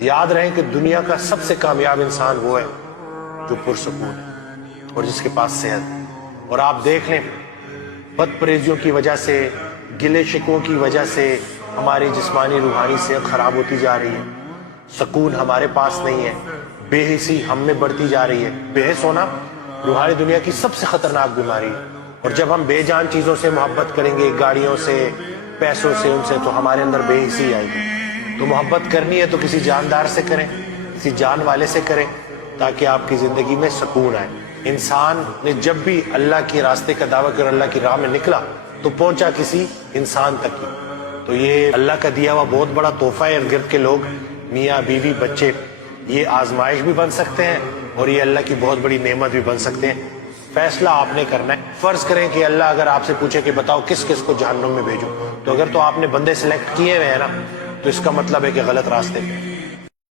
یاد رہے کہ دنیا کا سب سے کامیاب انسان وہ ہے جو پرسکون ہے اور جس کے پاس صحت ہے۔ اور آپ دیکھ لیں بد پریزیوں کی وجہ سے، گلے شکووں کی وجہ سے ہماری جسمانی روحانی صحت خراب ہوتی جا رہی ہے، سکون ہمارے پاس نہیں ہے، بے حسی ہم میں بڑھتی جا رہی ہے۔ بے حس ہونا روحانی دنیا کی سب سے خطرناک بیماری ہے، اور جب ہم بے جان چیزوں سے محبت کریں گے، گاڑیوں سے، پیسوں سے، ان سے، تو ہمارے اندر بے حسی آئے گی۔ تو محبت کرنی ہے تو کسی جاندار سے کریں، کسی جان والے سے کریں، تاکہ آپ کی زندگی میں سکون آئے۔ انسان نے جب بھی اللہ کے راستے کا دعویٰ کر اللہ کی راہ میں نکلا تو پہنچا کسی انسان تک ہی۔ تو یہ اللہ کا دیا ہوا بہت بڑا تحفہ ہے۔ ارد گرد کے لوگ، میاں بیوی بچے، یہ آزمائش بھی بن سکتے ہیں اور یہ اللہ کی بہت بڑی نعمت بھی بن سکتے ہیں۔ فیصلہ آپ نے کرنا ہے۔ فرض کریں کہ اللہ اگر آپ سے پوچھے کہ بتاؤ کس کس کو جہنم میں بھیجوں، تو اگر تو آپ نے بندے سلیکٹ کیے ہوئے ہیں نا، تو اس کا مطلب ہے کہ غلط راستے پہ